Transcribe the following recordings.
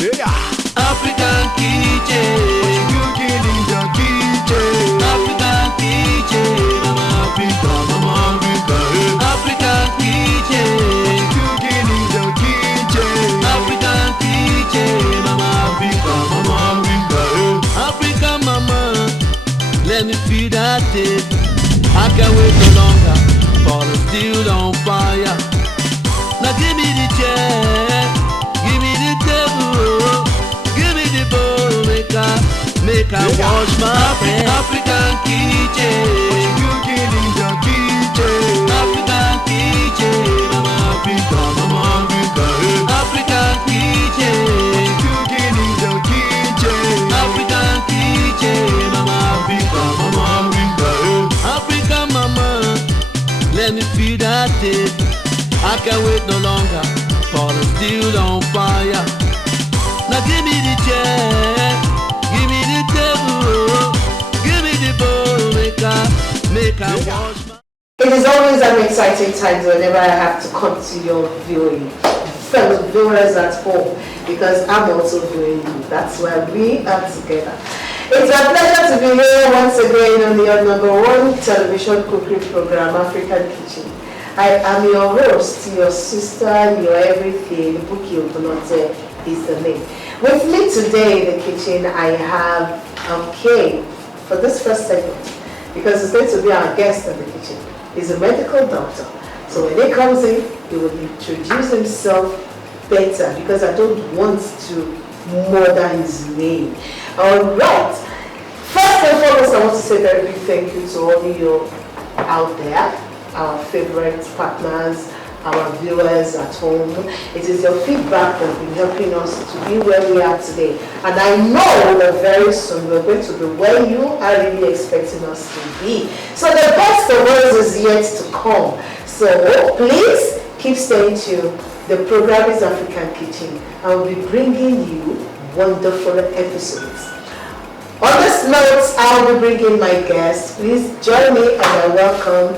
African kitchen. Cooking in the kitchen. African kitchen. Mama Africa, Mama Africa. African kitchen. Cooking in the kitchen. African kitchen. Mama Africa, Mama Africa. African mama, let me feel that day. I can't wait no longer for the steel on fire. Now give me the chair, give me the table, give me the bowl, make I wash my hands. African kitchen, cooking in the kitchen. African kitchen, Mama Africa, Mama Africa. African kitchen, cooking in the kitchen. African kitchen, Mama Africa, Mama Africa. African mama, let me feel that day. I can't wait no longer for the steel on fire. Now give me the chair, give me the table, give me the bowl, make I wash my... It is always an exciting time whenever I have to come to your viewing, fellow viewers at home, because I'm also viewing you. That's why we are together. It's a pleasure to be here once again on your #1 television cookery program, African Kitchen. I am your host, your sister, your everything. Ijebu Ode is the name. With me today in the kitchen, I have Kay for this first segment, because he's going to be our guest in the kitchen. He's a medical doctor. So when he comes in, he will introduce himself better, because I don't want to murder his name. Alright. First and foremost, I want to say a very big thank you to all of you out there, our favorite partners, our viewers at home. It is your feedback that has been helping us to be where we are today. And I know that very soon we're going to be where you are really expecting us to be. So the best of us is yet to come. So please keep staying tuned. The program is African Kitchen. I will be bringing you wonderful episodes. On this note, I'll be bringing my guest. Please join me and I welcome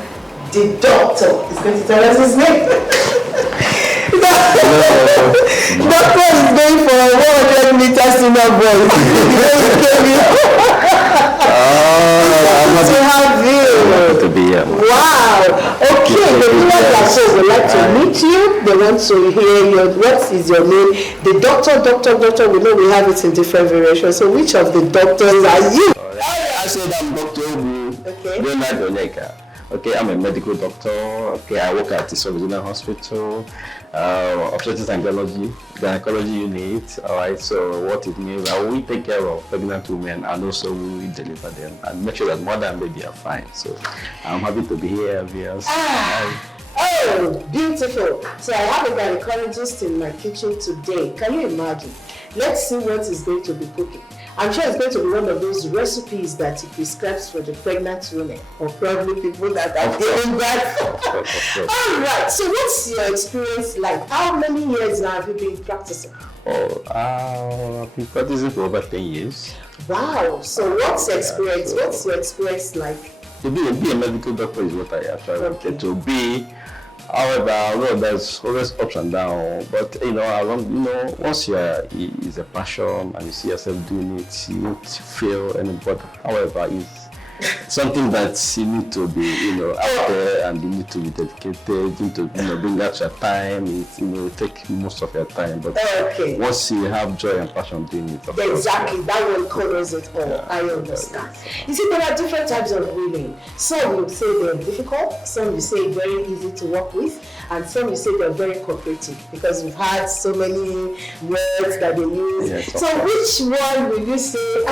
the doctor. He's going to tell us his name. Doctor is going for a 100 meters in a to have you. To be here. Wow. Okay, the viewers at home would like to meet you. They want to hear your, what is your name? The doctor, we know we have it in different variations. So which of the doctors are you? I said I'm Dr. Okay. Okay, I'm a medical doctor. Okay, I work at the Sub-Regional Hospital, obstetrics and gynecology unit. All right, so what it means, we take care of pregnant women and also we deliver them and make sure that mother and baby are fine. So I'm happy to be here, viewers. Oh, beautiful. So I have a gynecologist in my kitchen today. Can you imagine? Let's see what he's going to be cooking. I'm sure it's going to be one of those recipes that he prescribes for the pregnant women or probably people that are giving birth. All right. So what's your experience like? How many years now have you been practicing? I've been practicing for over 10 years. Wow. So what's your experience? What's your experience like? To be a medical doctor is what I actually wanted to be. However, well, there's always ups and downs, but once it's a passion and you see yourself doing it, you won't feel any bother. However, it's something that you need to be, out there, and you need to be dedicated. You need to, bring out your time. It take most of your time, but once you have joy and passion doing it, exactly, that one covers it all. Yeah, I understand. You see, there are different types of women. Some will say they're difficult. Some will say very easy to work with, and some will say they're very cooperative because we've had so many words that they use. Yeah, so, which one will you say?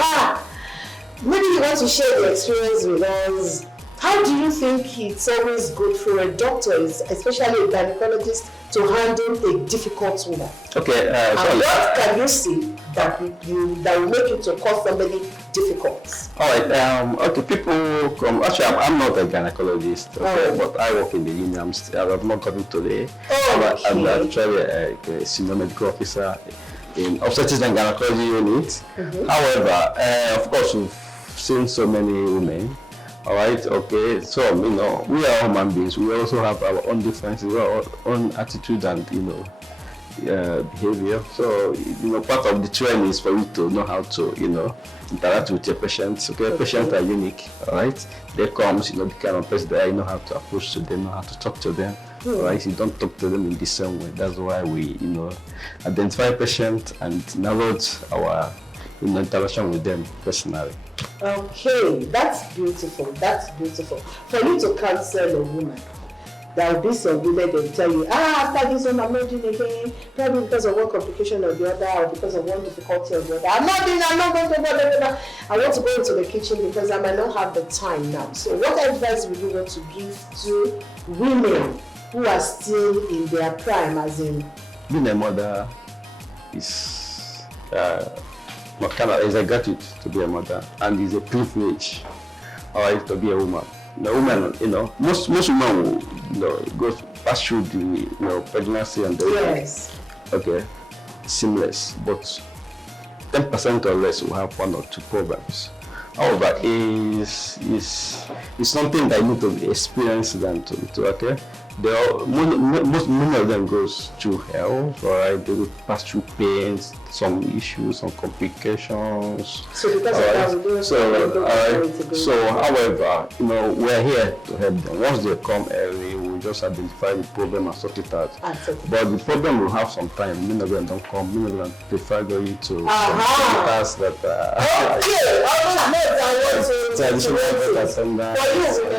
Maybe you want to share the experience with us. How do you think it's always good for a doctor, especially a gynecologist, to handle a difficult woman? Okay. And what can you see that will make you to call somebody difficult? All right. Okay. People come. Actually, I'm not a gynecologist, but I work in the union. I've not gotten today. I'm actually a senior medical officer in obstetrics and gynecology unit. However, of course, we've seen so many women. All right, okay. So we are human beings. We also have our own differences, our own attitude, and behavior. So, part of the training is for you to know how to, interact with your patients. Okay, patients are unique, all right? They come, the kind of person that you know how to approach to them, know how to talk to them, all right? You don't talk to them in the same way. That's why we, identify patients and narrowed our interaction with them personally. Okay, that's beautiful. That's beautiful. For you to counsel a woman, there will be some women that will tell you, after this one, I'm not doing again, probably because of one complication or the other, or because of one difficulty or the other. I'm not going to go. I want to go into the kitchen because I might not have the time now. So what advice would you want to give to women who are still in their prime, as in? Being a mother is is a gratitude to be a mother, and is a privilege, all right, to be a woman. The woman, most women will, go pass through the, pregnancy and delivery. Yes. Okay, seamless, but 10% or less will have one or two problems. However, is something that you need to experience them to okay. Many of them goes through hell, right? They will pass through pains, some issues, some complications. So because of that, we do however, we're here to help them. Once they come early, we just identify the problem and sort it out. But the problem will have some time. Many of them don't come. Many of them prefer going to some centers that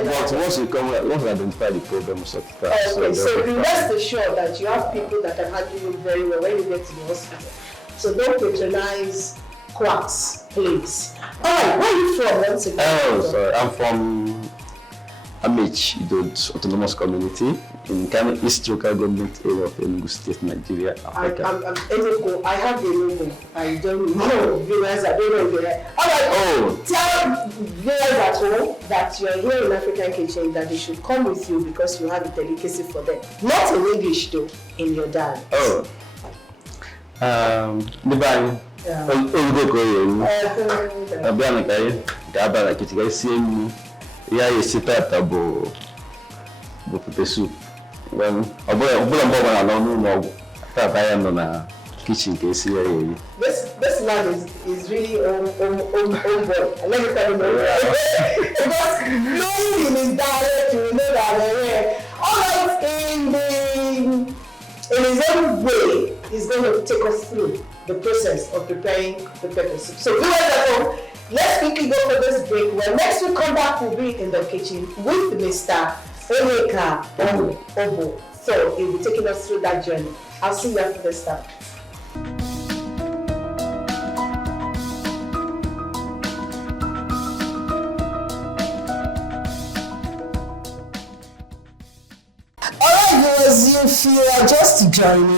but once we identify the problem, we sort it out. Okay, so be rest assured that you have people that can handle you very well when you get to the hospital. So don't patronize quacks, please. Alright, where are you from once again? Oh, sorry, I'm from Ijebu Ode Autonomous Community in Kano East Local Government Area of Enugu State, Nigeria, Africa. I'm Enugu. I have the logo. I don't know viewers. I don't know there. Alright, tell viewers at home that you are here in African Kitchen that they should come with you because you have a delicacy for them. Not in English though, in your dialect. Pepper soup. When kitchen This man is really boy. Let me tell you because knowing in his dialect, you know that alright, in his own way, he's going to take us through the process of preparing the pepper soup. So viewers at home, let's quickly go for this break. When next we come back, we'll be in the kitchen with Mr. Nta Ijebu Ode. So he'll be taking us through that journey. I'll see you after this time. If you are just joining,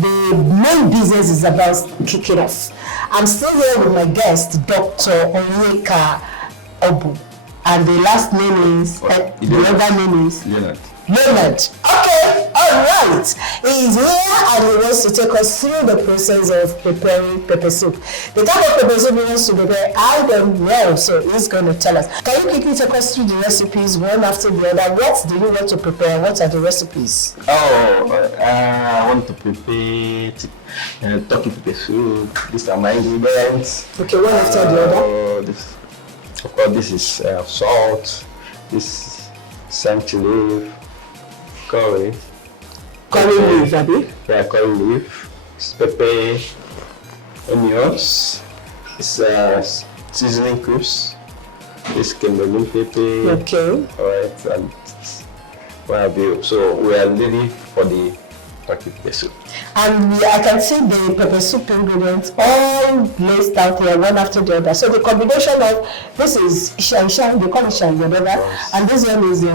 the main business is about kicking off. I'm still here with my guest, Dr. Nta Ijebu, and the last name is, the other name is? Leonard. Okay, alright. He's here and he wants to take us through the process of preparing pepper soup. The type of pepper soup he wants to prepare, I don't know, so he's going to tell us. Can you quickly take us through the recipes one after the other? What do you want to prepare? What are the recipes? I want to prepare turkey pepper soup. These are my ingredients. Okay, one after the other. Of course, this is salt. This is center leaf. Curry leaf, Abby? Yeah, curry leaf. Pepper, onions. It's seasoning cubes. This Cameroon pepper. Okay. Alright, and what have you? So we are ready for the turkey pepper soup. And I can see the pepper soup ingredients all placed out here one after the other. So the combination of this is shan, they call it shan, whatever, and this one is you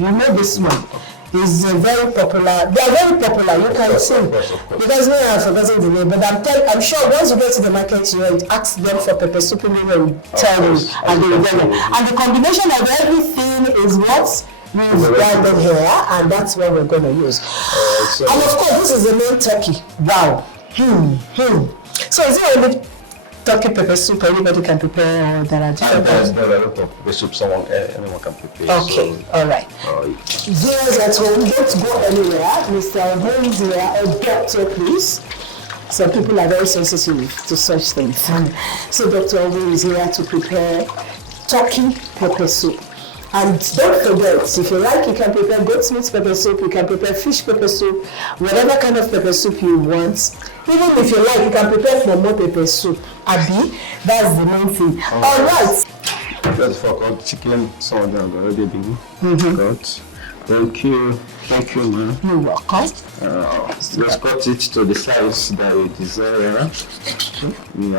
know this one is very popular. They are very popular. You can see because we are forgetting the name, but I'm sure once you get to the market, you ask them for pepper soup and they will tell you, and they will get it. And the combination of everything is what we've blended here, and that's what we're going to use. And of course, this is the main turkey. Wow. So is it only turkey pepper soup anybody can prepare, or there are different There's a lot of pepper soup anyone can prepare. Okay, all right. Viewers at home, don't go anywhere. Mr. Obo is here, or doctor, please. Some people are very sensitive to such things. So Dr. Obo is here to prepare turkey pepper soup. And don't forget, if you like, you can prepare goat's meat pepper soup, you can prepare fish pepper soup, whatever kind of pepper soup you want. Even if you like, you can prepare more pepper soup. Abi, that's the main thing. All right. Just for chicken, some of them have already been cut. Thank you, man. You're welcome. Just cut it to the size that you desire. I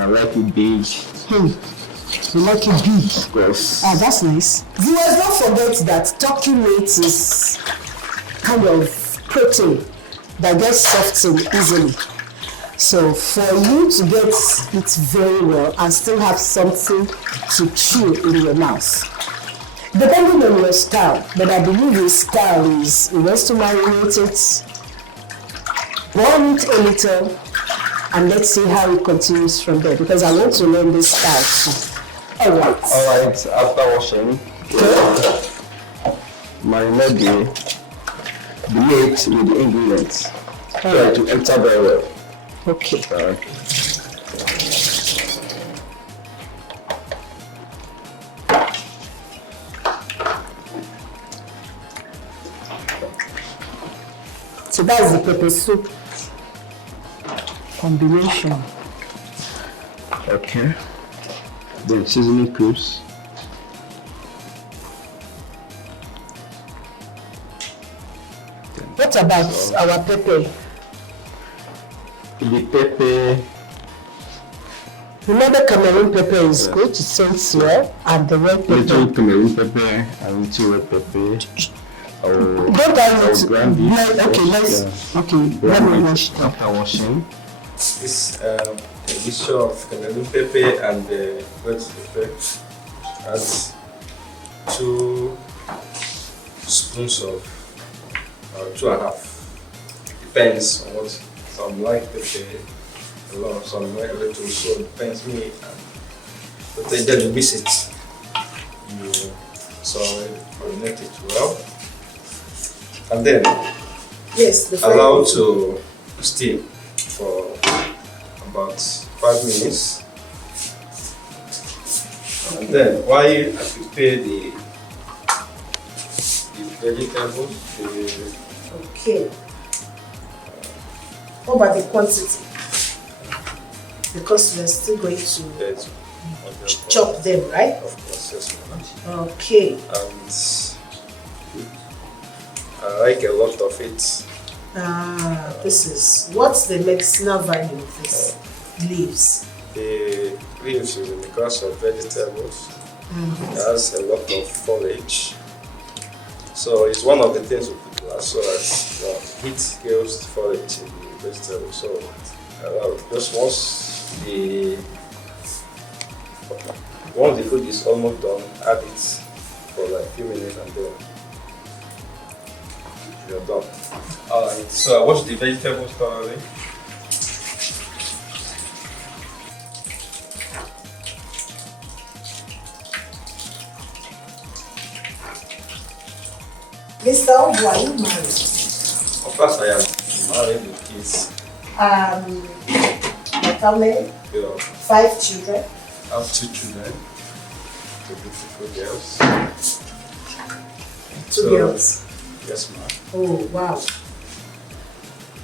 like it big. You like it big? Of course. Ah, that's nice. Viewers, don't forget that turkey meat is kind of protein that gets softened easily. So for you to get it very well and still have something to chew in your mouth, depending on your style, but I believe your style is you want to marinate it, boil it a little, and let's see how it continues from there, because I want to learn this style too. Alright, after washing, marinate the meat with the ingredients. Try to enter very well. Okay. So that's the pepper soup combination. Okay. The seasoning cubes. What about our pepper? The pepper. Remember, Cameroon pepper is good, it scents well, and the red pepper. Little Cameroon pepper and little red pepper. Don't I need to grind it? okay, let me wash it. After washing. This a mixture of Cameroon pepper and red pepper. Add 2 spoons of 2.5. Depends on what some like pepper a lot, some like a little, so it depends me. But then you mix it. You marinate it well. And then allow to steam for about 5 minutes. And then while I prepare the vegetables, Okay. What about the quantity? Because we're still going to chop them, right? Of course, yes, ma'am. Okay. And I like a lot of it. This is, what's the medicinal value of this? Leaves. The leaves is because of vegetables. It has a lot of foliage. So it's one of the things we put last, so that heat kills the foliage in the vegetables. So just once the food is almost done, add it for like a few minutes and then you're done. Alright, so I wash the vegetables thoroughly. Mr. Obo, are you married? Of course I am married with kids. My family, Yeah. 5 children. I have 2 children, 2 beautiful girls. 2 girls. Yes, ma'am. Oh, wow.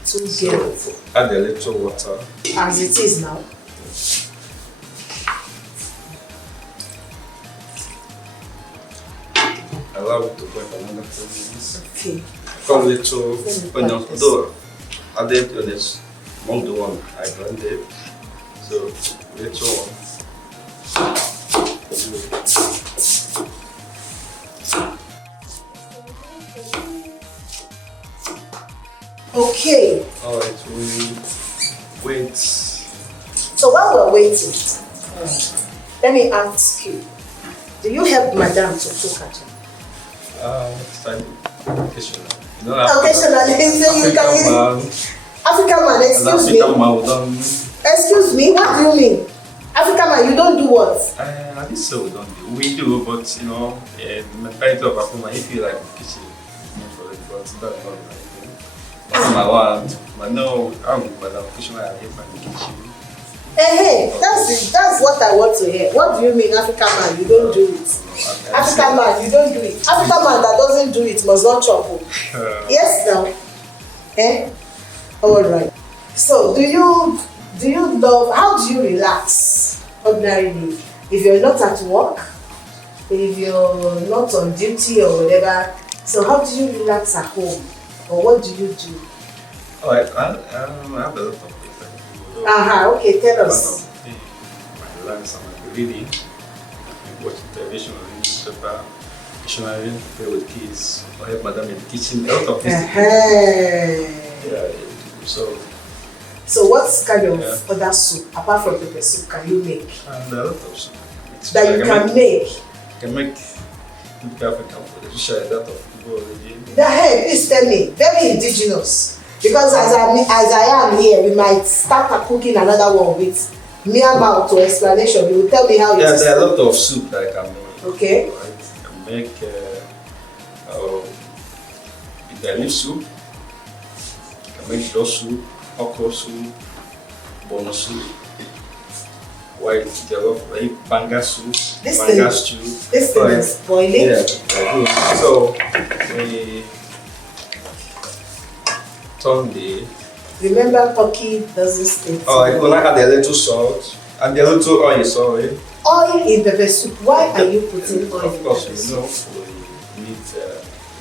2 girls. Add a little water. As it is now. Allow it to boil for another 2 minutes. Okay. Come little onions, though added onions, among the one I blended. So little one. Okay. Alright, we wait. So while we're waiting, let me ask you, do you help Madam to cook at home? Occasionally. Occasionally, so you can. African man, excuse me. African man, we don't. Excuse me, what do you mean? African man, you don't do what? At least so we don't do. We do, but you know, mentality of African man, if you like the kitchen, it's for it, but that's not like my one. But no, I'm the kitchen man, I hate my kitchen. Hey, that's what I want to hear. What do you mean, African man? You don't do it. African man, you don't do it. African man that doesn't do it must not trouble. Yes, now. All right. So, do you love? How do you relax ordinarily? If you're not at work, if you're not on duty or whatever, so how do you relax at home, or what do you do? Oh, I have a lot of things. Okay, tell us. I relax, I'm reading, watch television, or newspaper, dictionary, play with kids, or help madam in the kitchen. A lot of things. Yeah, so what kind of other soup, apart from pepper soup, can you make? And a lot of soup. That you can make? I can make African food, especially that of people already. Please tell me, very indigenous. Because as I am here, we might start cooking another one with mere mouth to explanation. You will tell me how it is. Yeah, there are a lot of soup that I can make. Okay. Right? I can make bitter leaf soup. I can make dog soup, okra soup, bono soup, white jollof, banga soup, banga stew. This thing is boiling. Yeah. So we turn the. Remember, turkey doesn't stay. Oh, I'm gonna add a little salt and a little oil. Sorry. Oil in pepper soup. Why are you putting oil? Of course, we need.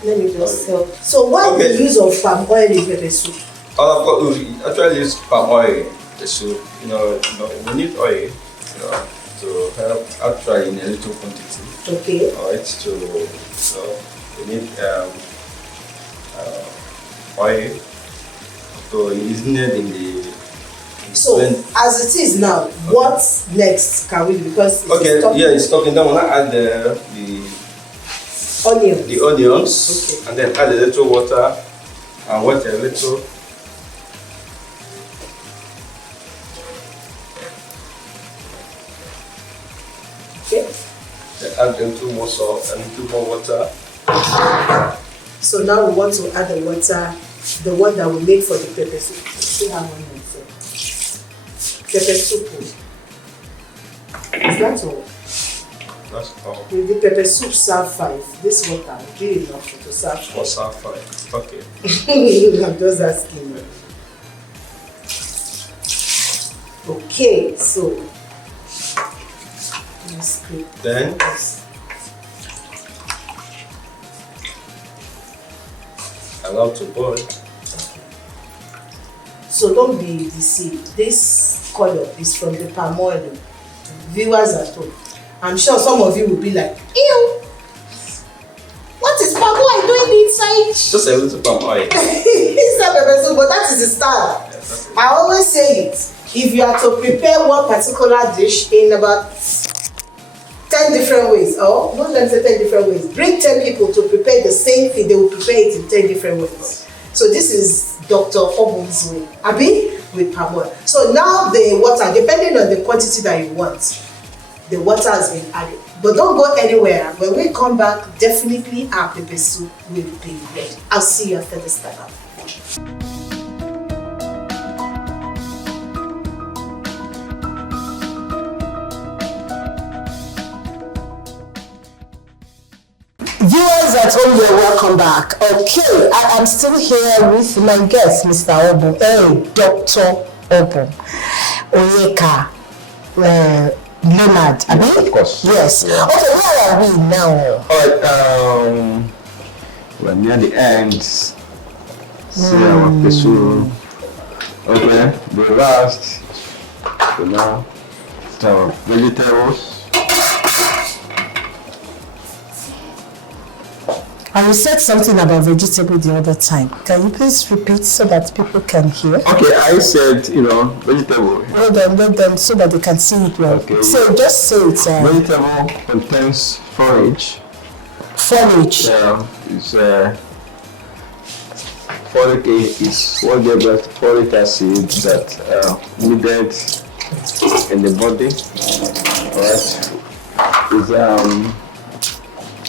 Let me just help. So, why the use of palm oil in pepper soup? Of course, we actually use palm oil in the soup. You know, we need oil. To help actually in a little quantity. Okay. Alright. So we need oil. So it's needed in the. So as it is now, what next can we do? Because it's talking. Then we'll add the onions. The onions, okay. And then add a little water, and wait a little. Okay. Then add a little more salt and a little more water. So now we want to add the water. The one that we make for the pepper soup. Still have one more. Pepper soup. Is that all? That's all. The pepper soup serve 5. This water will be enough to serve 5. Serve 5. Okay. I'm just asking you. Okay, so let's click. Then allow to boil. So don't be deceived. This color is from the palm oil. Viewers at home, I'm sure some of you will be like, ew, what is palm oil doing inside? Just a little palm oil. Inside pepper soup, but that is the style. Yes, I always say it. If you are to prepare one particular dish in about 10 different ways, or not let me say 10 different ways, bring 10 people to prepare the same thing, they will prepare it in 10 different ways. So this is Dr. Obum's way, Abi, with palm oil. So now the water, depending on the quantity that you want, the water has been added. But don't go anywhere. When we come back, definitely our pepper soup will be ready. I'll see you after the startup. Viewers at home, you're welcome back. Okay, I am still here with my guest, Mr. Obu, Dr. Obu Oyeka Leonard. I mean, of course. Yes. Yeah. Okay, where are we now? Alright, we're near the end. See our pesu. Okay, the last, so vegetables. And you said something about vegetable the other time. Can you please repeat so that people can hear? Okay, I said, vegetable. Hold on, let them so that they can see it well. Okay. So just say it. Vegetable contains forage. Forage. Yeah, it's folic is what they got folic acid that needed in the body. Alright. It's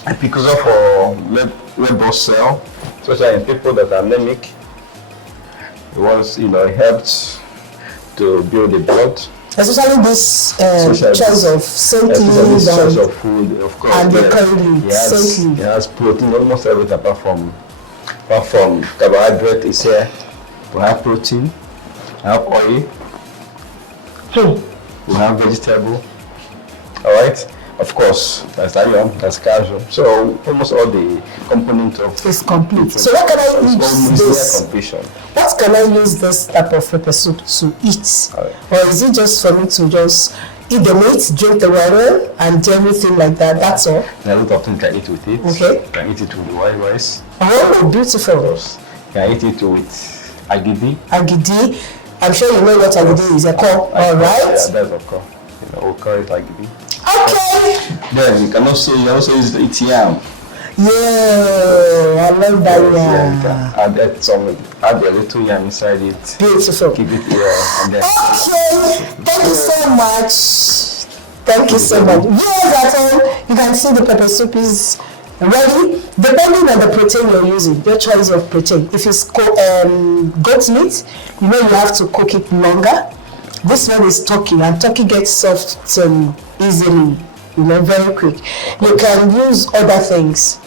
a precursor for red blood cell, especially in people that are anemic. It helps to build the blood. Especially this choice of saintly choice of food, of course. And the curry, it has protein, almost everything apart from carbohydrate is here. We have protein, we have oil, we have vegetable. Alright? Of course, there's iron, there's calcium. So almost all the components of it's complete. So what can I use this? What can I use this type of pepper soup to eat? Right. Or is it just for me to just eat the meat, drink the water, and everything like that? That's all. There are a lot of things you can eat with it. Okay. You can eat it with the white rice. Oh, beautiful. You can eat it with agidi. Agidi. I'm sure you know what agidi is. A corn, all right? Yeah, that's a corn. We'll call it agidi. Okay. Then you can also use yam. Yeah, I love that yam. Add a little yam inside it. Beautiful. Keep it here and then. Okay, thank you so much. Thank you so much. Yes, at home, you can see the pepper soup is ready. Depending on the protein you're using, your choice of protein. If it's goat meat, you have to cook it longer. This one is turkey, and turkey gets soft easily, very quick. You can use other things,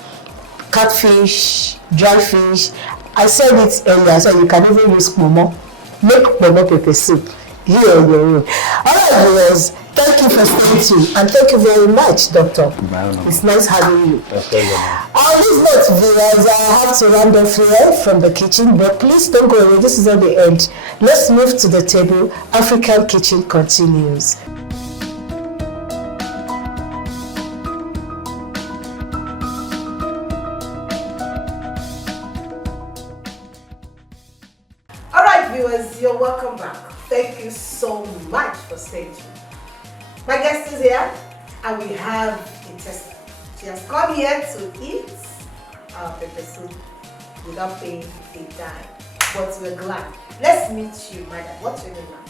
catfish, dry fish. I said it earlier, so you can even use momo. Make momo pepper soup here on your own. All right, viewers, thank you for staying tuned, and thank you very much, Doctor. It's nice having you. On this note, viewers, I have to round off here from the kitchen, but please don't go away. This is not the end. Let's move to the table. African Kitchen continues. All right, viewers, you're welcome back. Thank you so much for staying tuned. My guest is here, and we have a tester. She has come here to eat our pepper soup without paying a dime, but we're glad. Let's meet you, madam. What's your name now?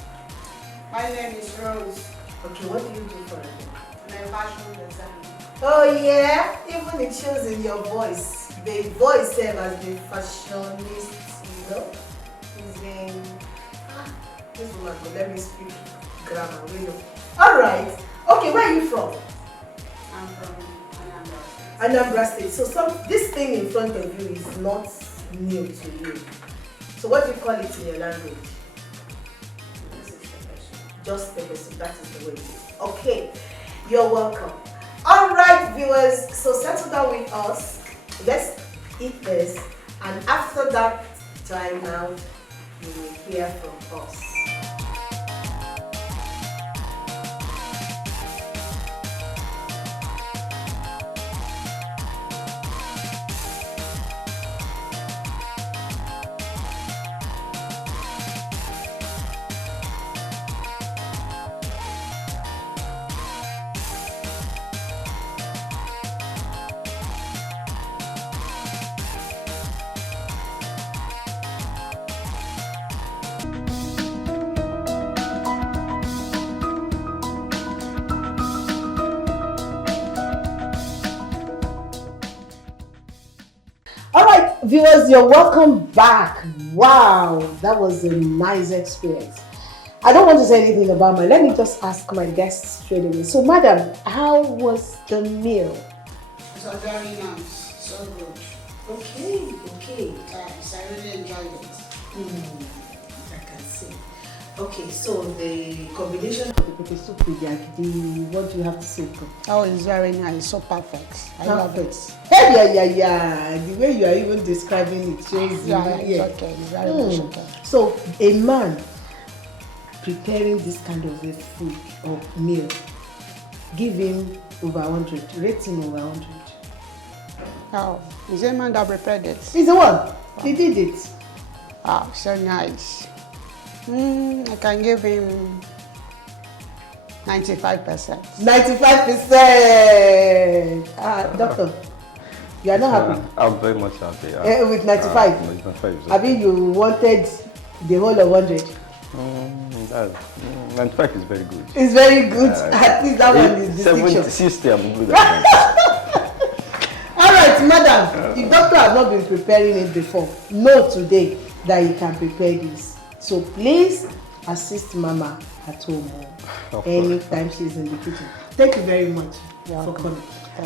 My name is Rose. Okay, what do you do for a living? I'm a fashion designer. Oh yeah, even it shows in your voice. The voice serves as the fashionist, He's been, this woman, let me speak grammar, All right. Okay, where are you from? I'm from Anambra Anambra State. State. So this thing in front of you is not new to you. So what do you call it in your language? Just pepper soup. That is the way it is. Okay, you're welcome. All right, viewers. So settle down with us. Let's eat this, and after that time out, you will hear from us. Viewers, you're welcome back. Wow, that was a nice experience. I don't want to say anything about mine. Let me just ask my guests straight away. So, madam, how was the meal? It was very nice, so good. Okay. Yes, I really enjoyed it. I can see. Okay, so the combination of the pepper soup with the agidi, what do you have to say? Oh, it's very nice, so perfect. I love it. Hey, yeah. The way you are even describing it shows it's okay. It's very much okay. So, a man preparing this kind of a food or meal, give him over 100, rate him over 100. Oh, is the man that prepared it? He's the one. He did it. Wow, so nice. I can give him 95%. 95%. Doctor, you are not happy? I'm very much happy. With 95? 95. I mean, you wanted the whole of 100? And 5 is very good. It's very good. At least that one is distinction. 60, I'm good at that. All right, madam. The doctor has not been preparing it before. Know today that you can prepare this. So please assist Mama at home anytime she's in the kitchen. Thank you very much for coming.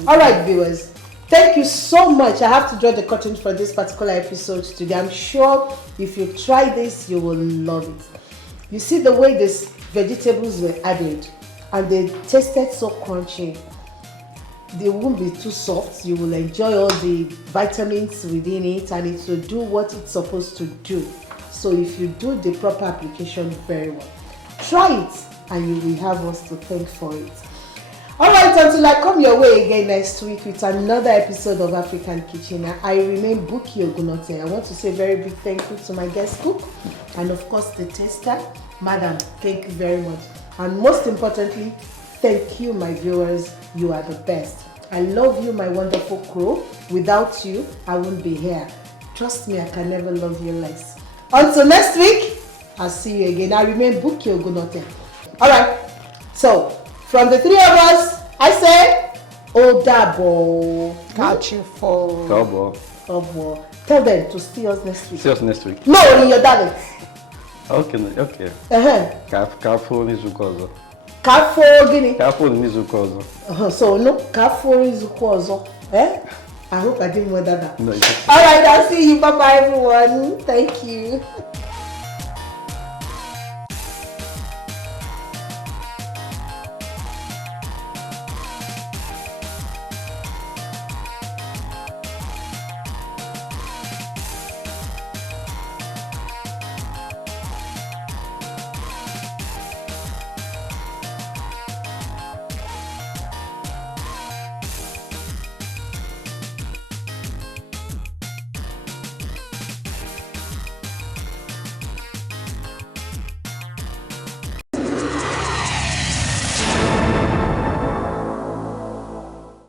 All right, viewers. Thank you so much. I have to draw the curtain for this particular episode today. I'm sure if you try this, you will love it. You see the way these vegetables were added and they tasted so crunchy. They won't be too soft. You will enjoy all the vitamins within it and it will do what it's supposed to do. So if you do the proper application very well, try it and you will have us to thank for it. All right, until I come your way again next week with another episode of African Kitchen, I remain Buki Ogunote. I want to say a very big thank you to my guest cook and of course the taster. Madam, thank you very much. And most importantly, thank you, my viewers. You are the best. I love you, my wonderful crew. Without you, I wouldn't be here. Trust me, I can never love you less. Until next week, I'll see you again. I remain Buki Ogunote. All right, so from the three of us, I say, Odabo. Catch you for. Obo. Tell them to see us next week. See us next week. No, in your dialect. Okay. Careful Nizukozo. Careful, Guinea. Careful Nizukozo. So, no, careful Nizukozo. Eh? I hope I didn't murder that. No, all right, I'll see you. Bye-bye, everyone. Thank you.